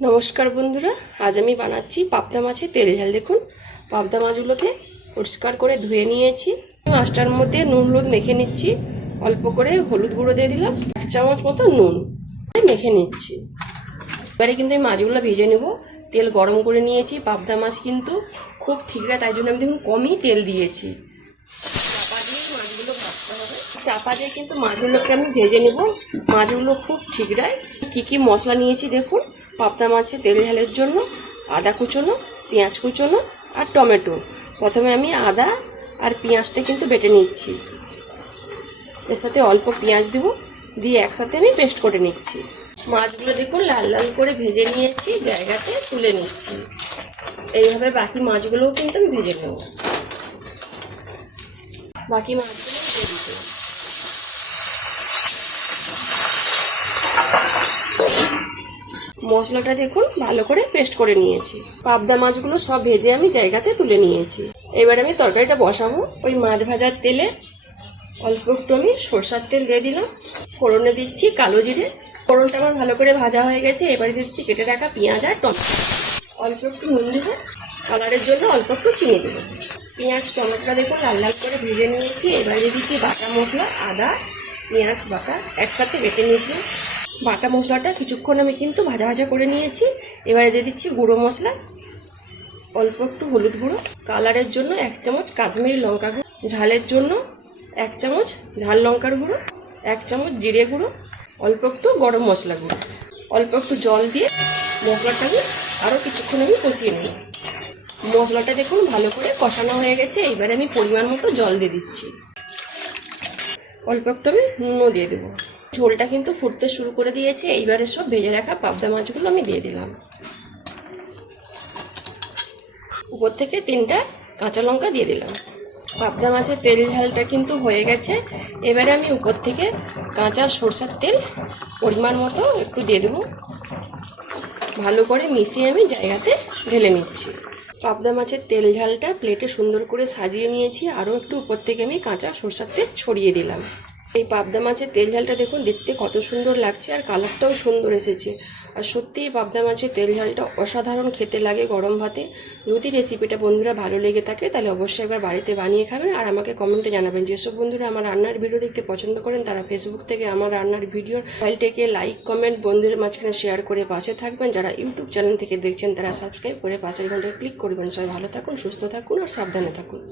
নমস্কার বন্ধুরা, আজ আমি বানাচ্ছি পাবদা মাছের তেল ঝাল। দেখুন, পাবদা মাছগুলোকে পরিষ্কার করে ধুয়ে নিয়েছি। মাছটার মধ্যে নুন হলুদ মেখে নিচ্ছি। অল্প করে হলুদ গুঁড়ো দিয়ে দিলাম, 1 চামচ মতো নুন মেখে নিচ্ছি। এবারে কিন্তু এই মাছগুলো ভেজে নেব। তেল গরম করে নিয়েছি। পাবদা মাছ কিন্তু খুব ঠিকরা, তাই জন্য আমি দেখুন কমই তেল দিয়েছি। চাপা দিয়ে মাছগুলো ভাজতে হবে। চাপা দিয়ে কিন্তু মাছগুলোকে আমি ভেজে নেব। মাছগুলো খুব ঠিকরায়। কী মশলা নিয়েছি দেখুন। পাবদা মাছের তেল ঝালের জন্য আদা কুচোনো, পেঁয়াজ কুচোনো আর টমেটো। প্রথমে আমি আদা আর পেঁয়াজটা কিন্তু বেটে নিচ্ছি। এর সাথে অল্প পেঁয়াজ দেব, দিয়ে একসাথে আমি পেস্ট করে নিচ্ছি। মাছগুলো দেখুন লাল লাল করে ভেজে নিয়েছি, জায়গাতে তুলে নিচ্ছি। এইভাবে বাকি মাছগুলোও কিন্তু আমি ভেজে নেব। বাকি মাছগুলো দিয়ে দিচ্ছি। মশলাটা দেখুন ভালো করে পেস্ট করে নিয়েছি। পাবদা মাছগুলো সব ভেজে আমি জায়গাতে তুলে নিয়েছি। এবার আমি তরকারিটা বসাবো। ওই মাছ ভাজার তেলে অল্প একটু আমি সরষার তেল দিয়ে দিলাম। ফোড়নে দিচ্ছি কালো জিরে। ফোড়নটা আমার ভালো করে ভাজা হয়ে গেছে। এবারে দিচ্ছি কেটে রাখা পেঁয়াজ আর টমেটো। অল্প একটু নুন দেবো, কালারের জন্য অল্প একটু চিনি দেবো। পেঁয়াজ টমেটোটা দেখুন লাল লাল করে ভেজে নিয়েছি। এবারে দিচ্ছি বাটা মশলা, আদা পেঁয়াজ বাটা একসাথে বেটে নিয়েছিলাম। বাটা মশলাটা কিছুক্ষণ আমি কিন্তু ভাজা ভাজা করে নিয়েছি। এবারে দিয়ে দিচ্ছি গুঁড়ো মশলা, অল্প একটু হলুদ গুঁড়ো, কালারের জন্য 1 চামচ কাশ্মীরি লঙ্কা গুঁড়ো, ঝালের জন্য 1 চামচ ঝাল লঙ্কার গুঁড়ো, 1 চামচ জিরে গুঁড়ো, অল্প একটু গরম মশলা গুঁড়ো, অল্প একটু জল দিয়ে মশলাটাকে আরও কিছুক্ষণ আমি কষিয়ে নিই। মশলাটা দেখুন ভালো করে কষানো হয়ে গেছে। এবারে আমি পরিমাণ মতো জল দিয়ে দিচ্ছি। অল্প একটু আমি নুনও দিয়ে দেবো। ঝোলটা কিন্তু ফুটতে শুরু করে দিয়েছে। এইবারে সব ভেজে রাখা পাবদা মাছগুলো আমি দিয়ে দিলাম। উপর থেকে 3টা কাঁচা লঙ্কা দিয়ে দিলাম। পাবদা মাছের তেল ঝালটা কিন্তু হয়ে গেছে। এবারে আমি উপর থেকে কাঁচা সরষের তেল পরিমাণ মতো একটু দিয়ে দেবো। ভালো করে মিশিয়ে আমি জায়গাতে ঢেলে নিচ্ছি। পাবদা মাছের তেল ঝালটা প্লেটে সুন্দর করে সাজিয়ে নিয়েছি। আরও একটু উপর থেকে আমি কাঁচা সরষের তেল ছড়িয়ে দিলাম। এই পাবদা মাছের তেল ঝালটা দেখুন দেখতে কত সুন্দর লাগছে, আর কালারটাও সুন্দর এসেছে। আর সত্যিই পাবদা মাছের তেল ঝালটা অসাধারণ খেতে লাগে গরম ভাতে। যদি রেসিপিটা বন্ধুরা ভালো লেগে থাকে তাহলে অবশ্যই একবার বাড়িতে বানিয়ে খাবেন, আর আমাকে কমেন্টে জানাবেন। যেসব বন্ধুরা আমার রান্নার ভিডিও দেখতে পছন্দ করেন তারা ফেসবুক থেকে আমার রান্নার ভিডিওর ফাইলটাকে লাইক কমেন্ট বন্ধুদের মাঝখানে শেয়ার করে পাশে থাকবেন। যারা ইউটিউব চ্যানেল থেকে দেখছেন তারা সাবস্ক্রাইব করে পাশের ঘন্টায় ক্লিক করবেন। সবাই ভালো থাকুন, সুস্থ থাকুন আর সাবধানে থাকুন।